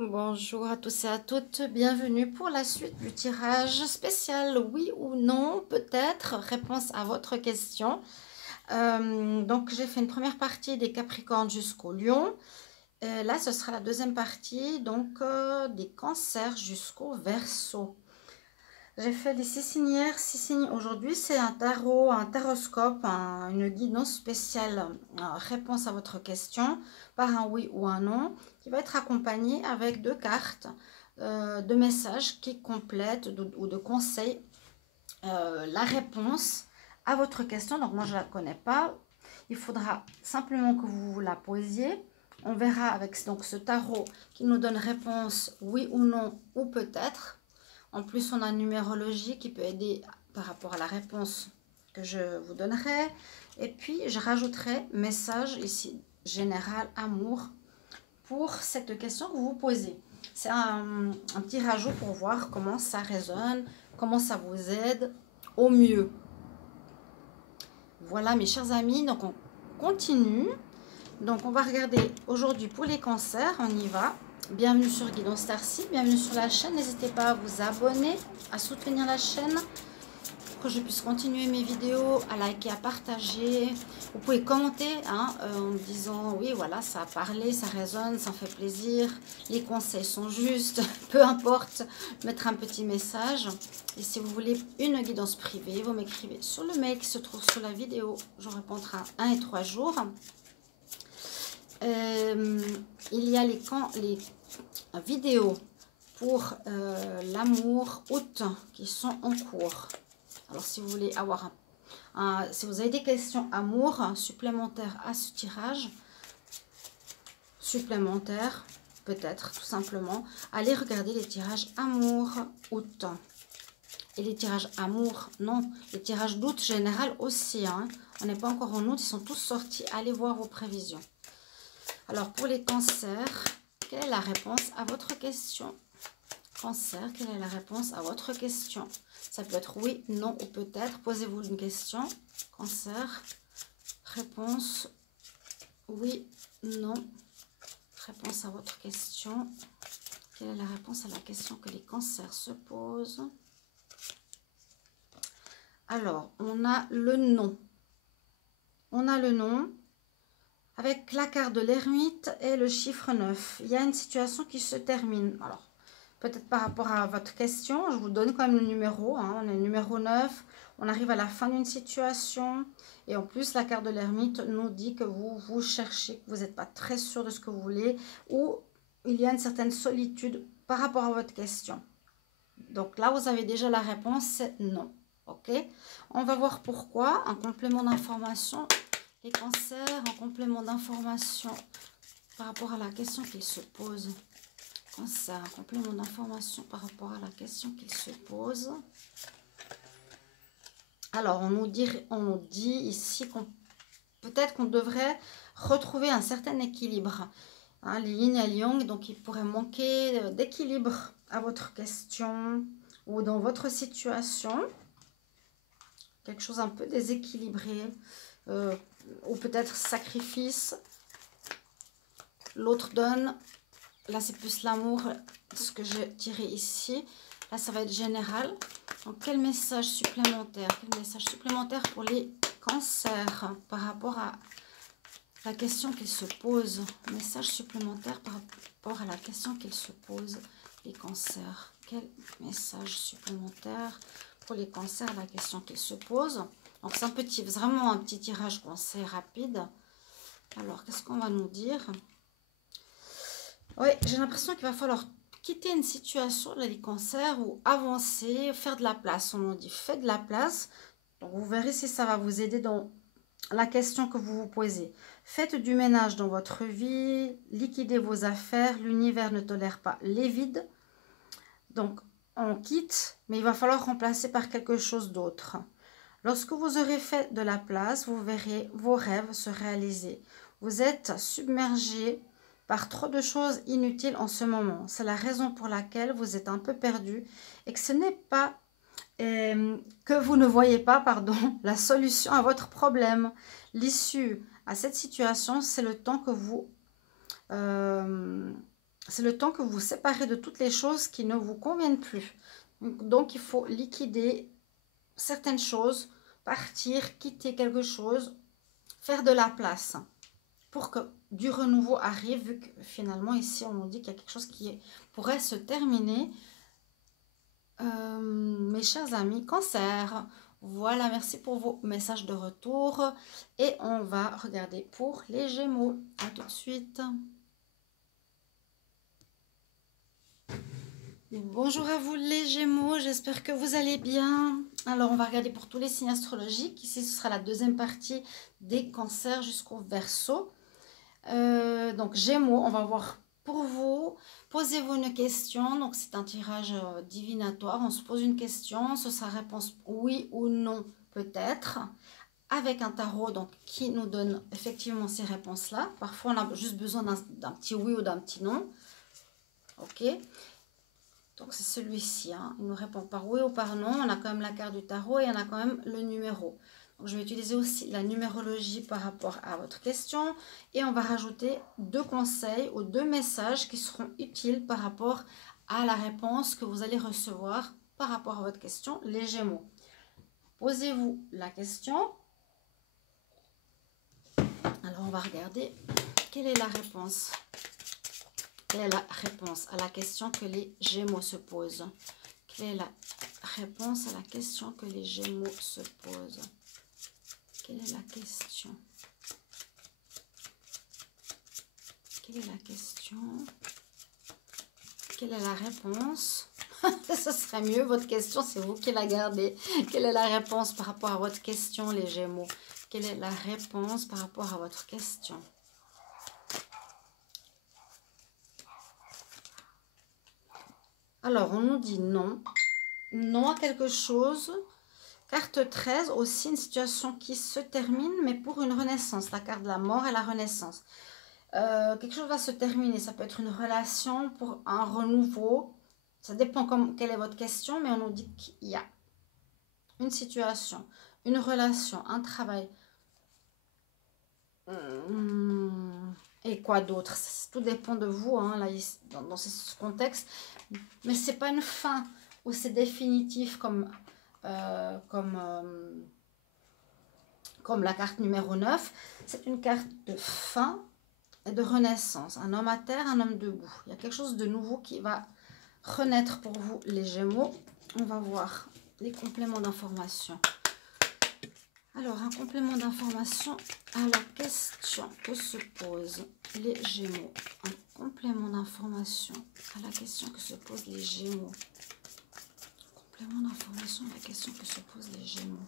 Bonjour à tous et à toutes, bienvenue pour la suite du tirage spécial oui ou non, peut-être, réponse à votre question. Donc j'ai fait une première partie des Capricornes jusqu'au Lion. Là ce sera la deuxième partie donc des Cancers jusqu'au Verseau. J'ai fait les six signières, six signes. Aujourd'hui, c'est un tarot, un taroscope, une guidance spéciale, réponse à votre question par un oui ou un non, qui va être accompagné avec deux cartes de messages qui complètent ou de conseils la réponse à votre question. Donc moi, je ne la connais pas. Il faudra simplement que vous la posiez. On verra avec donc ce tarot qui nous donne réponse oui ou non ou peut-être. En plus, on a une numérologie qui peut aider par rapport à la réponse que je vous donnerai. Et puis, je rajouterai message ici, général, amour, pour cette question que vous vous posez. C'est un petit rajout pour voir comment ça résonne, comment ça vous aide au mieux. Voilà mes chers amis, donc on continue. Donc on va regarder aujourd'hui pour les cancers, on y va. Bienvenue sur Guidance Starseed, bienvenue sur la chaîne. N'hésitez pas à vous abonner, à soutenir la chaîne pour que je puisse continuer mes vidéos, à liker, à partager. Vous pouvez commenter en me disant oui voilà ça a parlé, ça résonne, ça fait plaisir, les conseils sont justes, peu importe, mettre un petit message. Et si vous voulez une guidance privée, vous m'écrivez sur le mail qui se trouve sous la vidéo. Je répondrai à 1 et 3 jours. Il y a les vidéos pour l'amour août qui sont en cours. Alors si vous voulez avoir si vous avez des questions amour supplémentaires à ce tirage, supplémentaires peut-être tout simplement, allez regarder les tirages amour août. Et les tirages amour, non, les tirages d'août général aussi. On n'est pas encore en août, ils sont tous sortis. Allez voir vos prévisions. Alors, pour les cancers, quelle est la réponse à votre question? Cancer, quelle est la réponse à votre question? Ça peut être oui, non ou peut-être. Posez-vous une question. Cancer, réponse oui, non. Réponse à votre question. Quelle est la réponse à la question que les cancers se posent? Alors, on a le non. On a le non. Avec la carte de l'ermite et le chiffre 9, il y a une situation qui se termine. Alors, peut-être par rapport à votre question, je vous donne quand même le numéro. On est numéro 9, on arrive à la fin d'une situation. Et en plus, la carte de l'ermite nous dit que vous cherchez, que vous n'êtes pas très sûr de ce que vous voulez. Ou il y a une certaine solitude par rapport à votre question. Donc là, vous avez déjà la réponse, c'est non. Ok, on va voir pourquoi. Un complément d'information. Les cancers, en complément d'information par rapport à la question qu'ils se posent. Cancer, un complément d'information par rapport à la question qu'ils se posent. Alors, on nous dit ici qu'on peut-être qu'on devrait retrouver un certain équilibre. Les yin et yang, donc il pourrait manquer d'équilibre à votre question ou dans votre situation. Quelque chose un peu déséquilibré. Ou peut-être sacrifice, l'autre donne, là c'est plus l'amour, ce que j'ai tiré ici, là ça va être général. Donc quel message supplémentaire pour les cancers par rapport à la question qu'ils se posent? Message supplémentaire par rapport à la question qu'ils se posent, les cancers. Quel message supplémentaire pour les cancers, la question qu'ils se posent? Donc c'est vraiment un petit tirage conseil rapide. Alors qu'est-ce qu'on va nous dire? Oui, j'ai l'impression qu'il va falloir quitter une situation, là, les cancers, ou avancer, faire de la place. On nous dit faites de la place. Donc vous verrez si ça va vous aider dans la question que vous vous posez. Faites du ménage dans votre vie, liquidez vos affaires. L'univers ne tolère pas les vides. Donc on quitte, mais il va falloir remplacer par quelque chose d'autre. Lorsque vous aurez fait de la place, vous verrez vos rêves se réaliser. Vous êtes submergé par trop de choses inutiles en ce moment. C'est la raison pour laquelle vous êtes un peu perdu et que ce n'est pas que vous ne voyez pas, la solution à votre problème. L'issue à cette situation, c'est le temps que vous C'est le temps que vous vous séparez de toutes les choses qui ne vous conviennent plus. Donc, il faut liquider certaines choses, partir, quitter quelque chose, faire de la place pour que du renouveau arrive, vu que finalement, ici, on nous dit qu'il y a quelque chose qui pourrait se terminer. Mes chers amis, Cancer, voilà, merci pour vos messages de retour. Et on va regarder pour les Gémeaux. À tout de suite. Bonjour à vous les Gémeaux, j'espère que vous allez bien. Alors on va regarder pour tous les signes astrologiques. Ici ce sera la deuxième partie des Cancers jusqu'au Verseau. Donc Gémeaux, on va voir pour vous. Posez-vous une question. Donc c'est un tirage divinatoire. On se pose une question. Ce sera réponse oui ou non peut-être. Avec un tarot donc, qui nous donne effectivement ces réponses-là. Parfois on a juste besoin d'un petit oui ou d'un petit non. Ok. Donc c'est celui-ci, hein. Il nous répond par oui ou par non. On a quand même la carte du tarot et on a quand même le numéro. Donc je vais utiliser aussi la numérologie par rapport à votre question. Et on va rajouter 2 conseils ou 2 messages qui seront utiles par rapport à la réponse que vous allez recevoir par rapport à votre question, les Gémeaux. Posez-vous la question. Alors on va regarder quelle est la réponse. Quelle est la réponse à la question que les Gémeaux se posent? Quelle est la réponse à la question que les Gémeaux se posent? Quelle est la question? Quelle est la question? Quelle est la réponse? Ce serait mieux, votre question, c'est vous qui la gardez. Quelle est la réponse par rapport à votre question, les Gémeaux? Quelle est la réponse par rapport à votre question? Alors, on nous dit non. Non à quelque chose. Carte 13, aussi une situation qui se termine, mais pour une renaissance. La carte de la mort et la renaissance. Quelque chose va se terminer. Ça peut être une relation pour un renouveau. Ça dépend quelle est votre question, mais on nous dit qu'il y a une situation, une relation, un travail. Et quoi d'autre? Tout dépend de vous, hein, là, dans ce contexte. Mais c'est pas une fin où c'est définitif comme la carte numéro 9. C'est une carte de fin et de renaissance. Un homme à terre, un homme debout. Il y a quelque chose de nouveau qui va renaître pour vous, les Gémeaux. On va voir les compléments d'information. Alors, un complément d'information à la question que se posent les Gémeaux. Un complément d'information à la question que se posent les Gémeaux. Complément d'information à la question que se posent les Gémeaux.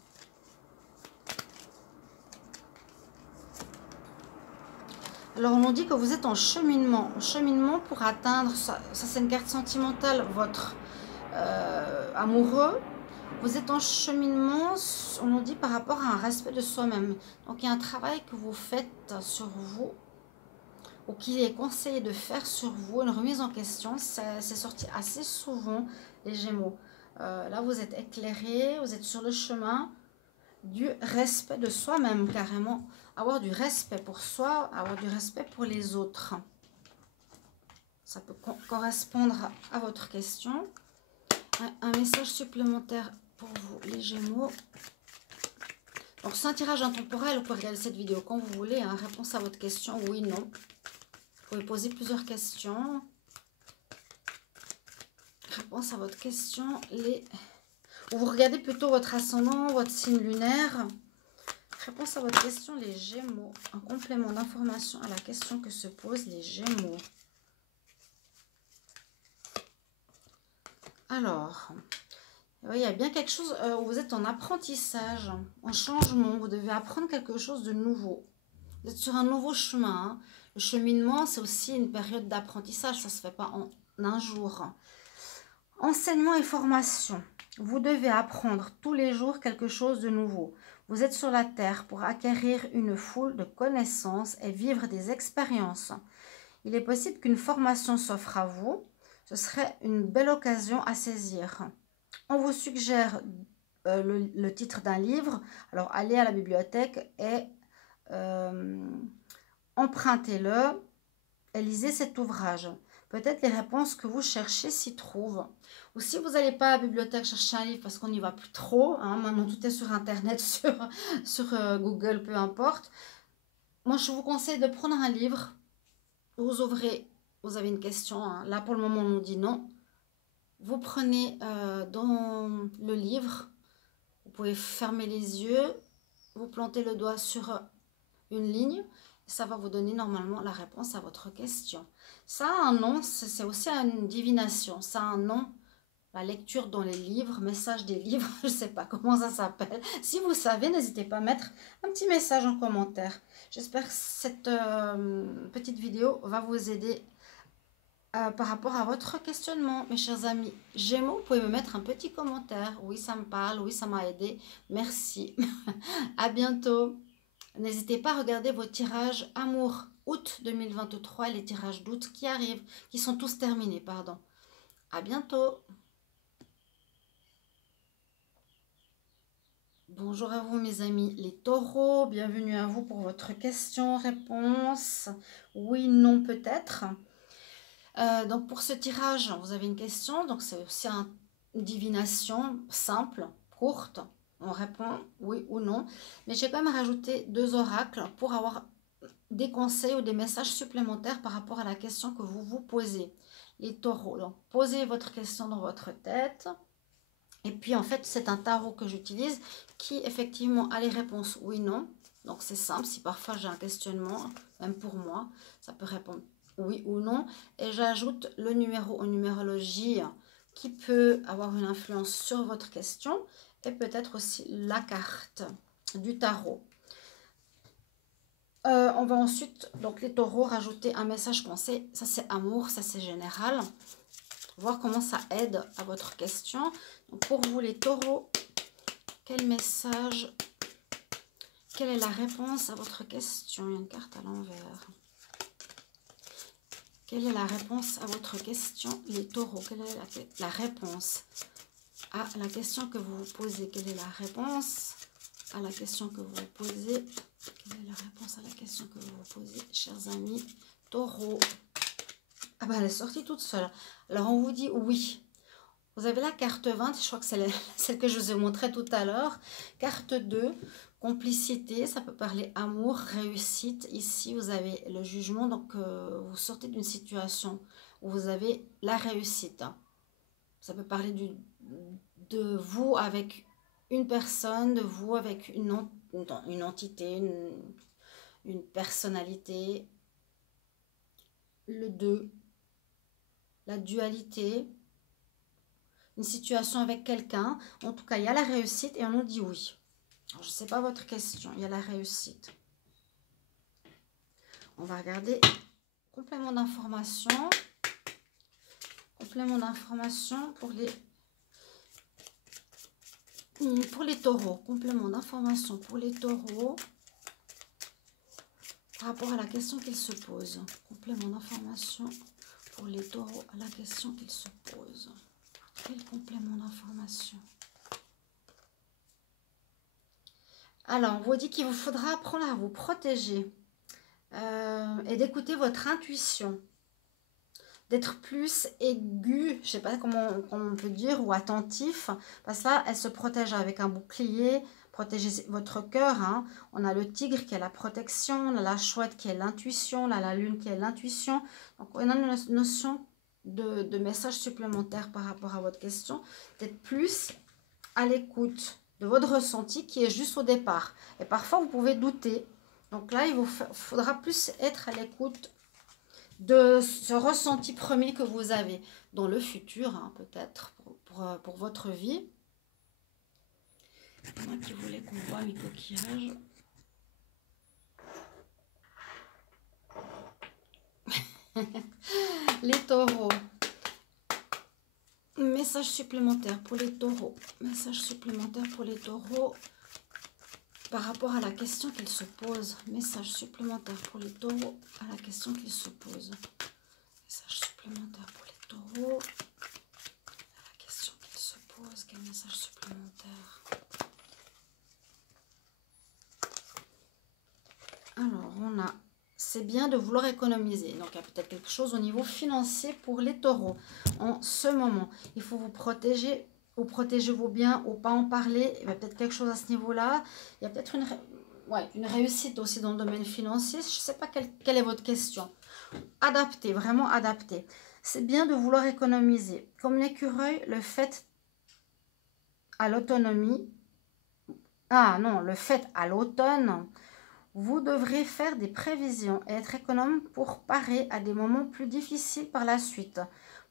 Alors, on nous dit que vous êtes en cheminement. En cheminement pour atteindre, ça c'est une carte sentimentale, votre amoureux. Vous êtes en cheminement, on nous dit, par rapport à un respect de soi-même. Donc, il y a un travail que vous faites sur vous, ou qu'il est conseillé de faire sur vous, une remise en question. C'est sorti assez souvent, les Gémeaux. Là, vous êtes éclairé, vous êtes sur le chemin du respect de soi-même, carrément. Avoir du respect pour soi, avoir du respect pour les autres. Ça peut correspondre à votre question. Un message supplémentaire pour vous, les Gémeaux. Donc, c'est un tirage intemporel. Vous pouvez regarder cette vidéo quand vous voulez. Hein. Réponse à votre question, oui, non. Vous pouvez poser plusieurs questions. Réponse à votre question. Vous regardez plutôt votre ascendant, votre signe lunaire. Réponse à votre question, les Gémeaux. Un complément d'information à la question que se posent les Gémeaux. Alors... oui, il y a bien quelque chose où vous êtes en apprentissage, en changement. Vous devez apprendre quelque chose de nouveau. Vous êtes sur un nouveau chemin. Hein. Le cheminement, c'est aussi une période d'apprentissage. Ça ne se fait pas en un jour. Enseignement et formation. Vous devez apprendre tous les jours quelque chose de nouveau. Vous êtes sur la terre pour acquérir une foule de connaissances et vivre des expériences. Il est possible qu'une formation s'offre à vous. Ce serait une belle occasion à saisir. On vous suggère le titre d'un livre. Alors, allez à la bibliothèque et empruntez-le et lisez cet ouvrage. peut-être les réponses que vous cherchez s'y trouvent. Ou si vous n'allez pas à la bibliothèque chercher un livre parce qu'on n'y va plus trop, hein, maintenant tout est sur Internet, sur Google, peu importe. Moi, je vous conseille de prendre un livre, vous ouvrez, vous avez une question, hein. Là pour le moment on nous dit non. Vous prenez dans le livre, vous pouvez fermer les yeux, vous plantez le doigt sur une ligne, ça va vous donner normalement la réponse à votre question. Ça a un nom, c'est aussi une divination, ça a un nom, la lecture dans les livres, message des livres, je ne sais pas comment ça s'appelle. Si vous savez, n'hésitez pas à mettre un petit message en commentaire. J'espère que cette petite vidéo va vous aider par rapport à votre questionnement, mes chers amis. Gémeaux, vous pouvez me mettre un petit commentaire. Oui, ça me parle, oui, ça m'a aidé. Merci. À bientôt. N'hésitez pas à regarder vos tirages amour août 2023 et les tirages d'août qui arrivent, qui sont tous terminés, pardon. À bientôt. Bonjour à vous mes amis les taureaux, bienvenue à vous pour votre question-réponse. Oui, non, peut-être. Donc pour ce tirage, vous avez une question, donc c'est aussi une divination simple, courte. On répond oui ou non. Mais j'ai quand même rajouté 2 oracles pour avoir des conseils ou des messages supplémentaires par rapport à la question que vous vous posez. Les taureaux, donc posez votre question dans votre tête. Et puis en fait, c'est un tarot que j'utilise qui effectivement a les réponses oui, non. Donc c'est simple, si parfois j'ai un questionnement, même pour moi, ça peut répondre oui ou non. Et j'ajoute le numéro en numérologie qui peut avoir une influence sur votre question et peut-être aussi la carte du tarot. On va ensuite, donc les taureaux, rajouter un message pensé. Ça c'est amour, ça c'est général. Voir comment ça aide à votre question. Donc pour vous les taureaux, quel message, quelle est la réponse à votre question? Il y a une carte à l'envers. Quelle est la réponse à votre question, les taureaux? Quelle est la réponse à la question que vous vous posez? Quelle est la réponse à la question que vous vous posez? Quelle est la réponse à la question que vous vous posez, chers amis taureaux? Ah bah elle est sortie toute seule. Alors on vous dit oui. Vous avez la carte 20, je crois que c'est celle que je vous ai montrée tout à l'heure. Carte 2, complicité, ça peut parler amour, réussite. Ici, vous avez le jugement, donc vous sortez d'une situation où vous avez la réussite. Ça peut parler de vous avec une personne, de vous avec une entité, une personnalité. Le 2, la dualité. Une situation avec quelqu'un. En tout cas, il y a la réussite et on nous dit oui. Alors, je ne sais pas votre question. Il y a la réussite. On va regarder complément d'information. Complément d'information pour les taureaux. Complément d'information pour les taureaux par rapport à la question qu'ils se posent. Complément d'information pour les taureaux à la question qu'ils se posent. Quel complément d'information? Alors, on vous dit qu'il vous faudra apprendre à vous protéger et d'écouter votre intuition. D'être plus aigu, je ne sais pas comment on peut dire, ou attentif. Parce que là, elle se protège avec un bouclier, protéger votre cœur. Hein. On a le tigre qui est la protection, on a la chouette qui est l'intuition, on a la lune qui est l'intuition. Donc, on a une notion de message supplémentaire par rapport à votre question, d'être plus à l'écoute de votre ressenti qui est juste au départ. Et parfois, vous pouvez douter. Donc là, il vous faudra plus être à l'écoute de ce ressenti premier que vous avez dans le futur, hein, peut-être, pour votre vie. Moi qui voulais qu'on voit mes coquillages. Les taureaux. Message supplémentaire pour les taureaux. Message supplémentaire pour les taureaux par rapport à la question qu'ils se posent. Message supplémentaire pour les taureaux à la question qu'ils se posent. Message supplémentaire pour les taureaux à la question qu'ils se posent. Quel message supplémentaire? Alors, on a c'est bien de vouloir économiser. Donc, il y a peut-être quelque chose au niveau financier pour les taureaux en ce moment. Il faut vous protéger ou protéger vos biens ou pas en parler. Il y a peut-être quelque chose à ce niveau-là. Il y a peut-être une réussite aussi dans le domaine financier. Je ne sais pas quelle est votre question. Adapter, vraiment adapter. C'est bien de vouloir économiser. Comme l'écureuil, le fait à l'autonomie. Ah non, le fait à l'automne. Vous devrez faire des prévisions et être économe pour parer à des moments plus difficiles par la suite.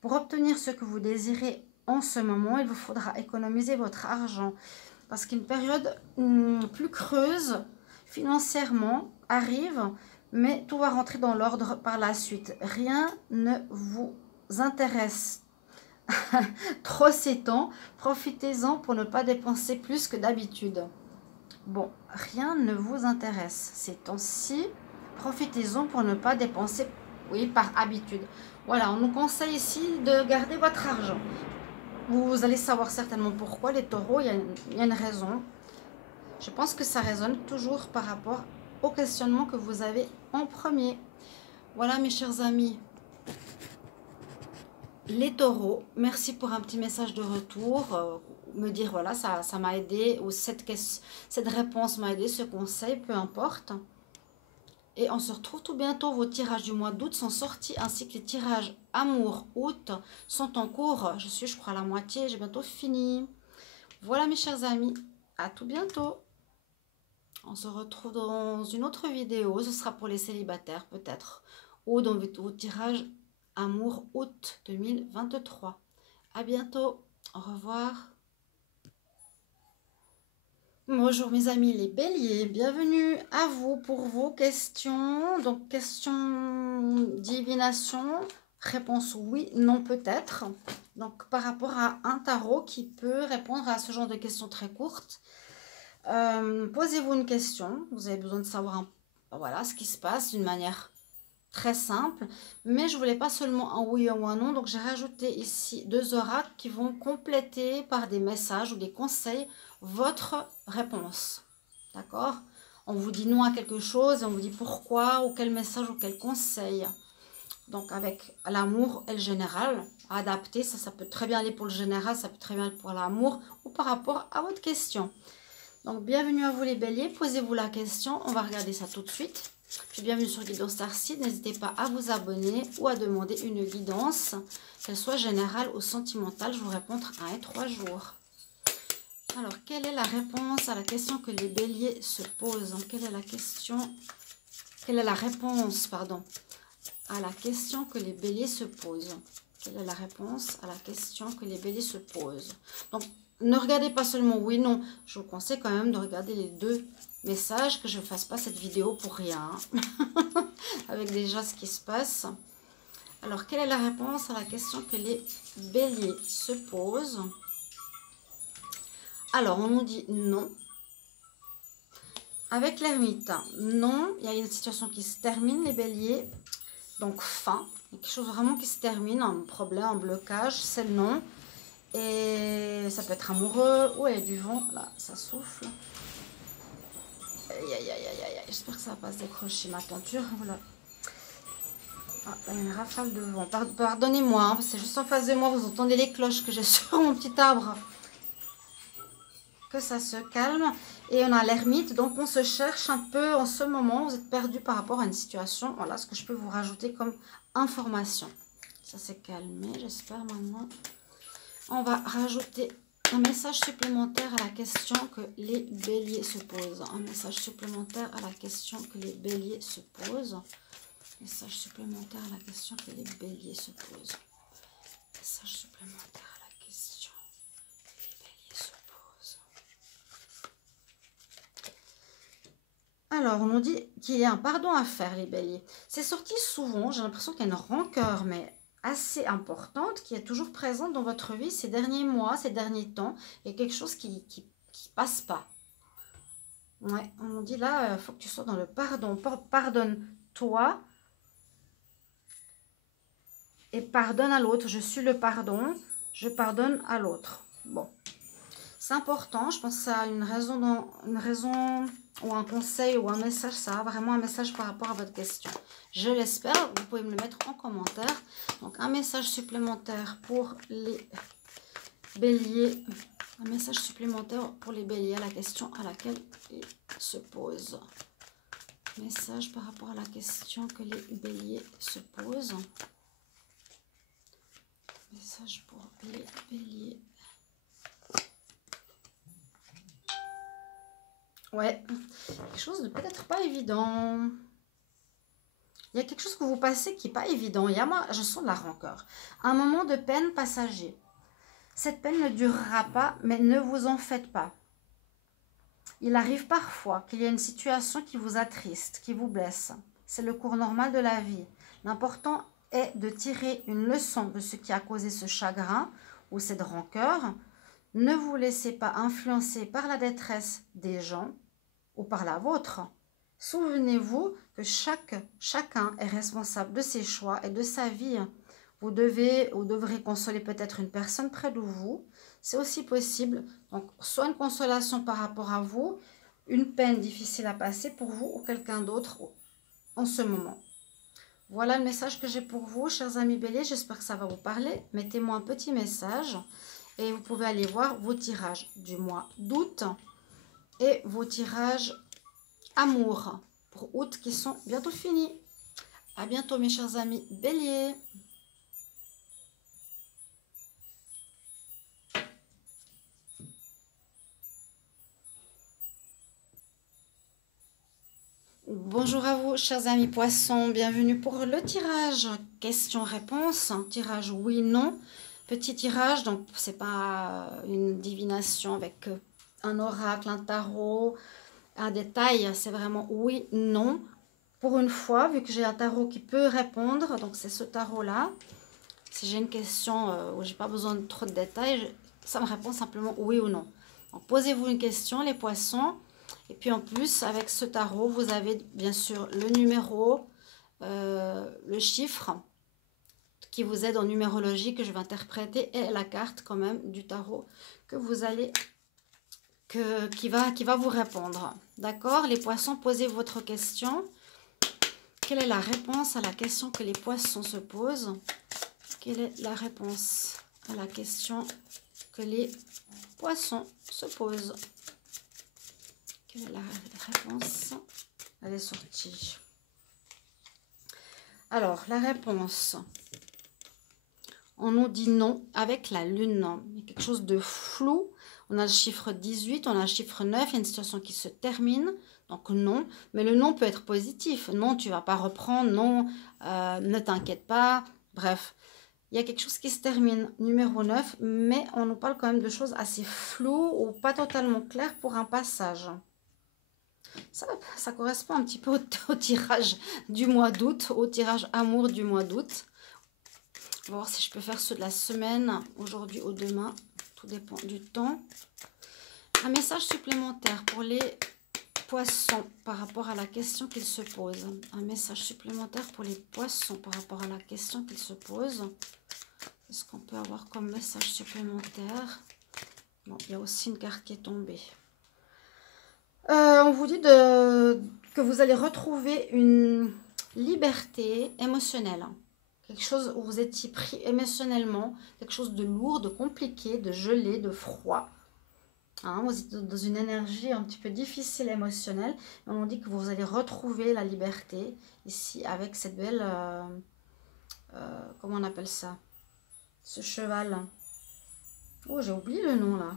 Pour obtenir ce que vous désirez en ce moment, il vous faudra économiser votre argent. Parce qu'une période plus creuse financièrement arrive, mais tout va rentrer dans l'ordre par la suite. Rien ne vous intéresse trop ces temps. Profitez-en pour ne pas dépenser plus que d'habitude. Bon, rien ne vous intéresse ces temps-ci. Profitez-en pour ne pas dépenser, oui, par habitude. Voilà, on nous conseille ici de garder votre argent. Vous allez savoir certainement pourquoi, les taureaux, il y a une raison. Je pense que ça résonne toujours par rapport au questionnement que vous avez en premier. Voilà, mes chers amis. Les taureaux, merci pour un petit message de retour. Me dire, voilà, ça m'a aidé, ou cette réponse m'a aidé, ce conseil, peu importe. Et on se retrouve tout bientôt. Vos tirages du mois d'août sont sortis, ainsi que les tirages amour août sont en cours. Je crois, à la moitié. J'ai bientôt fini. Voilà, mes chers amis. À tout bientôt. On se retrouve dans une autre vidéo. Ce sera pour les célibataires, peut-être. Ou dans vos tirages amour août 2023. À bientôt. Au revoir. Bonjour mes amis les béliers, bienvenue à vous pour vos questions. Donc question divination, réponse oui, non peut-être. Donc par rapport à un tarot qui peut répondre à ce genre de questions très courtes. Posez-vous une question, vous avez besoin de savoir voilà, ce qui se passe d'une manière très simple. Mais je voulais pas seulement un oui ou un non, donc j'ai rajouté ici 2 oracles qui vont compléter par des messages ou des conseils votre réponse. D'accord? On vous dit non à quelque chose et on vous dit pourquoi ou quel message ou quel conseil. Donc avec l'amour et le général, adapté, ça peut très bien aller pour le général, ça peut très bien aller pour l'amour ou par rapport à votre question. Donc bienvenue à vous les béliers, posez-vous la question, on va regarder ça tout de suite. Puis bienvenue sur Guidance Starseed, n'hésitez pas à vous abonner ou à demander une guidance, qu'elle soit générale ou sentimentale, je vous réponds entre 1 et 3 jours. Alors, quelle est la réponse à la question que les béliers se posent? Quelle est la réponse, pardon, à la question que les béliers se posent? Quelle est la réponse à la question que les béliers se posent? Donc, ne regardez pas seulement oui, non. Je vous conseille quand même de regarder les 2 messages, que je ne fasse pas cette vidéo pour rien. Avec déjà ce qui se passe. Alors, quelle est la réponse à la question que les béliers se posent? Alors, on nous dit non. Avec l'ermite, non. Il y a une situation qui se termine, les béliers. Donc, fin. Il y a quelque chose vraiment qui se termine, un problème, un blocage, c'est le non. Et ça peut être amoureux. Ouais, il y a du vent. Là, ça souffle. Aïe, aïe, aïe, aïe, aïe. J'espère que ça ne va pas se décrocher ma tenture. Voilà. Ah, il y a une rafale de vent. Pardonnez-moi, hein, c'est juste en face de moi. Vous entendez les cloches que j'ai sur mon petit arbre. Que ça se calme. Et on a l'ermite, donc on se cherche un peu en ce moment. Vous êtes perdu par rapport à une situation. Voilà ce que je peux vous rajouter comme information. Ça s'est calmé, j'espère maintenant. On va rajouter un message supplémentaire à la question que les béliers se posent. Un message supplémentaire à la question que les béliers se posent. Message supplémentaire à la question que les béliers se posent. Message supplémentaire à la question que les béliers se posent. Alors, on nous dit qu'il y a un pardon à faire, les béliers. C'est sorti souvent, j'ai l'impression qu'il y a une rancœur, mais assez importante, qui est toujours présente dans votre vie ces derniers mois, ces derniers temps. Il y a quelque chose qui passe pas. Ouais, on nous dit là, il faut que tu sois dans le pardon. Pardonne-toi et pardonne à l'autre. Je suis le pardon, je pardonne à l'autre. Bon, c'est important, je pense que ça a une raison ou un conseil ou un message, ça a vraiment un message par rapport à votre question. Je l'espère. Vous pouvez me le mettre en commentaire. Donc, un message supplémentaire pour les béliers. Un message supplémentaire pour les béliers à la question à laquelle ils se posent. Message par rapport à la question que les béliers se posent. Message pour les béliers. Ouais, quelque chose de peut-être pas évident. Il y a quelque chose que vous passez qui n'est pas évident. Il y a moi, je sens de la rancœur. Un moment de peine passager. Cette peine ne durera pas, mais ne vous en faites pas. Il arrive parfois qu'il y ait une situation qui vous attriste, qui vous blesse. C'est le cours normal de la vie. L'important est de tirer une leçon de ce qui a causé ce chagrin ou cette rancœur. Ne vous laissez pas influencer par la détresse des gens ou par la vôtre. Souvenez-vous que chacun est responsable de ses choix et de sa vie. Vous devez ou devrez consoler peut-être une personne près de vous. C'est aussi possible. Donc, soit une consolation par rapport à vous, une peine difficile à passer pour vous ou quelqu'un d'autre en ce moment. Voilà le message que j'ai pour vous, chers amis béliers. J'espère que ça va vous parler. Mettez-moi un petit message. Et vous pouvez aller voir vos tirages du mois d'août et vos tirages amour pour août qui sont bientôt finis. À bientôt mes chers amis béliers. Bonjour à vous chers amis poissons, bienvenue pour le tirage question-réponse, tirage oui-non. Petit tirage, donc c'est pas une divination avec un oracle, un tarot, un détail, c'est vraiment oui, non. Pour une fois, vu que j'ai un tarot qui peut répondre, donc c'est ce tarot-là. Si j'ai une question où j'ai pas besoin de trop de détails, ça me répond simplement oui ou non. Donc posez-vous une question les poissons. Et puis en plus, avec ce tarot, vous avez bien sûr le numéro, le chiffre, qui vous aide en numérologie que je vais interpréter et la carte quand même du tarot que vous allez qui va vous répondre. D'accord? Les poissons, posez votre question. Quelle est la réponse à la question que les poissons se posent? Quelle est la réponse à la question que les poissons se posent? Quelle est la réponse? Elle est sortie. Alors, la réponse. On nous dit non avec la lune. Il y a quelque chose de flou. On a le chiffre 18, on a le chiffre 9. Il y a une situation qui se termine. Donc non. Mais le non peut être positif. Non, tu ne vas pas reprendre. Non, ne t'inquiète pas. Bref, il y a quelque chose qui se termine. Numéro 9. Mais on nous parle quand même de choses assez floues ou pas totalement claires pour un passage. Ça correspond un petit peu au tirage du mois d'août, au tirage amour du mois d'août. On va voir si je peux faire ceux de la semaine, aujourd'hui ou demain. Tout dépend du temps. Un message supplémentaire pour les poissons par rapport à la question qu'ils se posent. Un message supplémentaire pour les poissons par rapport à la question qu'ils se posent. Qu'est-ce qu'on peut avoir comme message supplémentaire? Bon, il y a aussi une carte qui est tombée. On vous dit que vous allez retrouver une liberté émotionnelle. Quelque chose où vous étiez pris émotionnellement, quelque chose de lourd, de compliqué, de gelé, de froid. Hein, vous êtes dans une énergie un petit peu difficile émotionnelle. Et on dit que vous allez retrouver la liberté ici avec cette belle... comment on appelle ça? Ce cheval. Oh, j'ai oublié le nom là.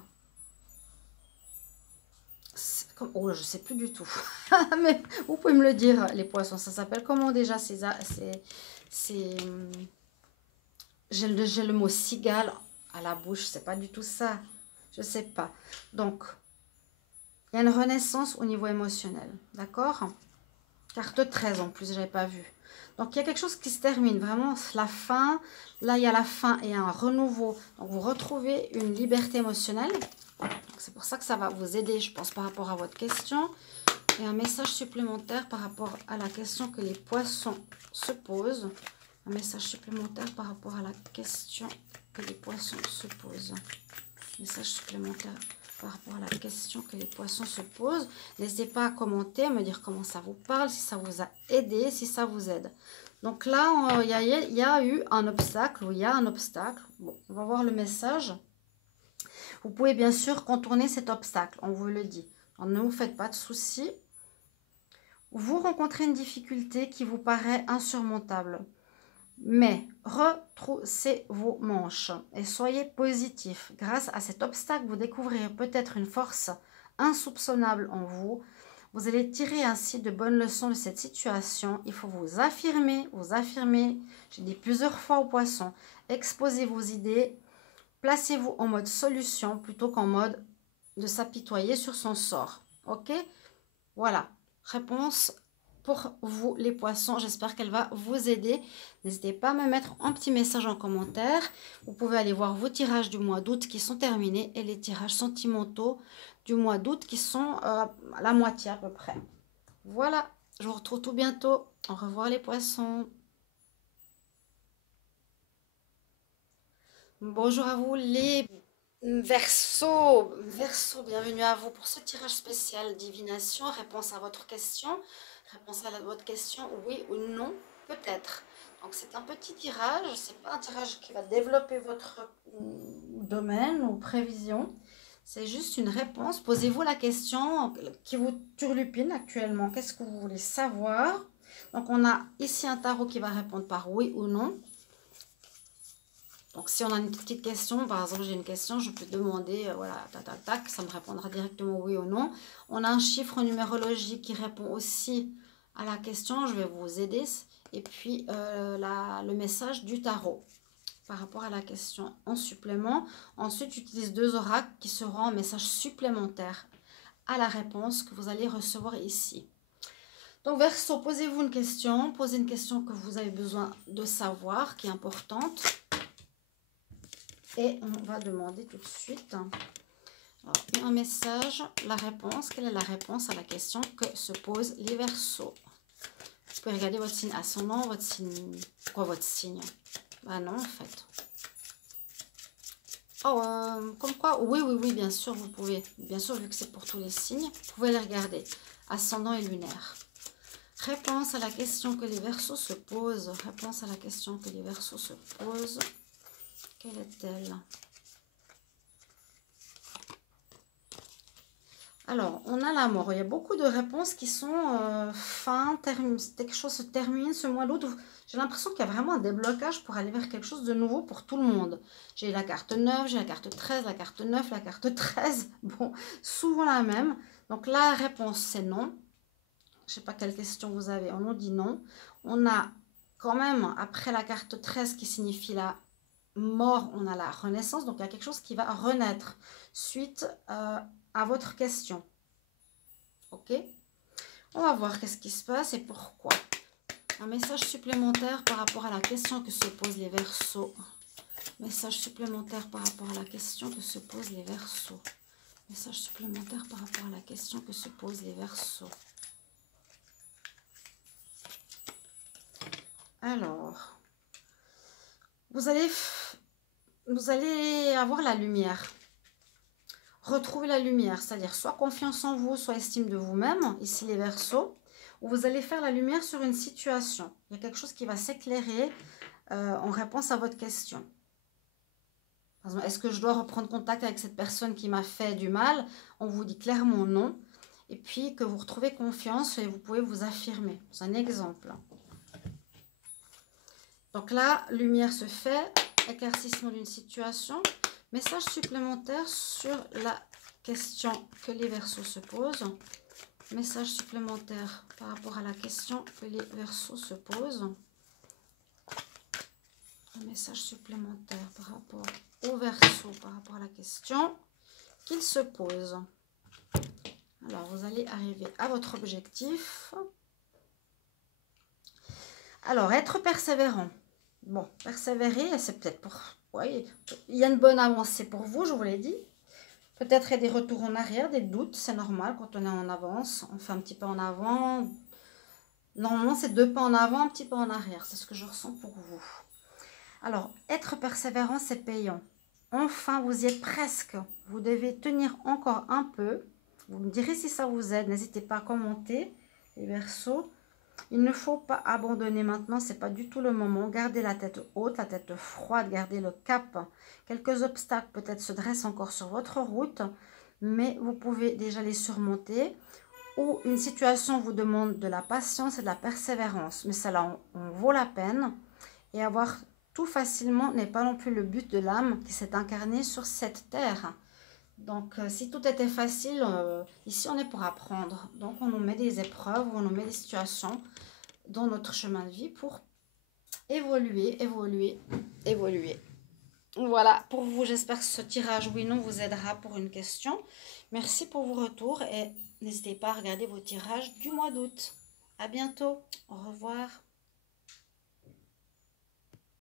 Oh, je sais plus du tout. Mais vous pouvez me le dire, les poissons. Ça s'appelle comment déjà? J'ai le mot cigale à la bouche. C'est pas du tout ça. Je sais pas. Donc, il y a une renaissance au niveau émotionnel. D'accord? Carte 13 en plus, j'avais pas vu. Donc, il y a quelque chose qui se termine. Vraiment, la fin. Là, il y a la fin et un renouveau. Donc, vous retrouvez une liberté émotionnelle. C'est pour ça que ça va vous aider, je pense, par rapport à votre question. Et un message supplémentaire par rapport à la question que les poissons se posent. Un message supplémentaire par rapport à la question que les poissons se posent. Message supplémentaire par rapport à la question que les poissons se posent. N'hésitez pas à commenter, à me dire comment ça vous parle, si ça vous a aidé, si ça vous aide. Donc là, il y a eu un obstacle, ou il y a un obstacle. Bon, on va voir le message. Vous pouvez bien sûr contourner cet obstacle, on vous le dit. Alors, ne vous faites pas de soucis. Vous rencontrez une difficulté qui vous paraît insurmontable. Mais retroussez vos manches et soyez positif. Grâce à cet obstacle, vous découvrirez peut-être une force insoupçonnable en vous. Vous allez tirer ainsi de bonnes leçons de cette situation. Il faut vous affirmer, vous affirmer. J'ai dit plusieurs fois aux poissons. Exposez vos idées. Placez-vous en mode solution plutôt qu'en mode de s'apitoyer sur son sort. Ok? Voilà. Réponse pour vous les poissons. J'espère qu'elle va vous aider. N'hésitez pas à me mettre un petit message en commentaire. Vous pouvez aller voir vos tirages du mois d'août qui sont terminés et les tirages sentimentaux du mois d'août qui sont à la moitié à peu près. Voilà. Je vous retrouve tout bientôt. Au revoir les poissons. Bonjour à vous les Verseau, bienvenue à vous pour ce tirage spécial divination, réponse à votre question, réponse à votre question, oui ou non, peut-être. Donc c'est un petit tirage, c'est pas un tirage qui va développer votre domaine ou prévision, c'est juste une réponse. Posez-vous la question qui vous turlupine actuellement, qu'est-ce que vous voulez savoir? Donc on a ici un tarot qui va répondre par oui ou non. Donc, si on a une petite question, par exemple, j'ai une question, je peux demander, voilà, tac, tac, tac, ça me répondra directement oui ou non. On a un chiffre numérologique qui répond aussi à la question, je vais vous aider. Et puis, le message du tarot par rapport à la question en supplément. Ensuite, j'utilise deux oracles qui seront un message supplémentaire à la réponse que vous allez recevoir ici. Donc, Verseau, posez-vous une question. Posez une question que vous avez besoin de savoir, qui est importante. Et on va demander tout de suite alors, un message, la réponse. Quelle est la réponse à la question que se posent les Verseaux? Vous pouvez regarder votre signe ascendant, votre signe... Quoi, votre signe? Bah non, en fait. Oh, comme quoi? Oui, oui, oui, bien sûr, vous pouvez. Bien sûr, vu que c'est pour tous les signes, vous pouvez les regarder. Ascendant et lunaire. Réponse à la question que les Verseaux se posent. Réponse à la question que les Verseaux se posent. Quelle est-elle? Alors, on a la mort. Il y a beaucoup de réponses qui sont quelque chose se termine ce mois d'août. J'ai l'impression qu'il y a vraiment un déblocage pour aller vers quelque chose de nouveau pour tout le monde. J'ai la carte 9, j'ai la carte 13, la carte 9, la carte 13. Bon, souvent la même. Donc, la réponse, c'est non. Je ne sais pas quelle question vous avez. On nous dit non. On a quand même, après la carte 13 qui signifie la mort, on a la renaissance. Donc, il y a quelque chose qui va renaître suite à votre question. Ok, on va voir qu'est-ce qui se passe et pourquoi. Un message supplémentaire par rapport à la question que se posent les Verseaux. Message supplémentaire par rapport à la question que se posent les Verseaux. Message supplémentaire par rapport à la question que se posent les Verseaux. Alors, vous allez avoir la lumière. Retrouver la lumière, c'est-à-dire soit confiance en vous, soit estime de vous-même, ici les Verseaux, où vous allez faire la lumière sur une situation. Il y a quelque chose qui va s'éclairer en réponse à votre question. Est-ce que je dois reprendre contact avec cette personne qui m'a fait du mal? On vous dit clairement non. Et puis que vous retrouvez confiance et vous pouvez vous affirmer. C'est un exemple. Donc là, lumière se fait, éclaircissement d'une situation. Message supplémentaire sur la question que les Verseaux se posent. Message supplémentaire par rapport à la question que les Verseaux se posent. Un message supplémentaire par rapport aux Verseaux, par rapport à la question qu'ils se posent. Alors, vous allez arriver à votre objectif. Alors, être persévérant. Bon, persévérer, c'est peut-être pour... Oui, il y a une bonne avancée pour vous, je vous l'ai dit. Peut-être il y a des retours en arrière, des doutes, c'est normal quand on est en avance. On fait un petit pas en avant. Normalement, c'est 2 pas en avant, un petit pas en arrière. C'est ce que je ressens pour vous. Alors, être persévérant, c'est payant. Enfin, vous y êtes presque. Vous devez tenir encore un peu. Vous me direz si ça vous aide. N'hésitez pas à commenter, les Verseaux. Il ne faut pas abandonner maintenant, c'est pas du tout le moment. Gardez la tête haute, la tête froide, gardez le cap. Quelques obstacles peut-être se dressent encore sur votre route, mais vous pouvez déjà les surmonter. Ou une situation vous demande de la patience et de la persévérance, mais cela en vaut la peine. Et avoir tout facilement n'est pas non plus le but de l'âme qui s'est incarnée sur cette terre. Donc, si tout était facile, ici on est pour apprendre. Donc, on nous met des épreuves, on nous met des situations dans notre chemin de vie pour évoluer, évoluer, évoluer. Voilà, pour vous, j'espère que ce tirage oui non vous aidera pour une question. Merci pour vos retours et n'hésitez pas à regarder vos tirages du mois d'août. À bientôt, au revoir.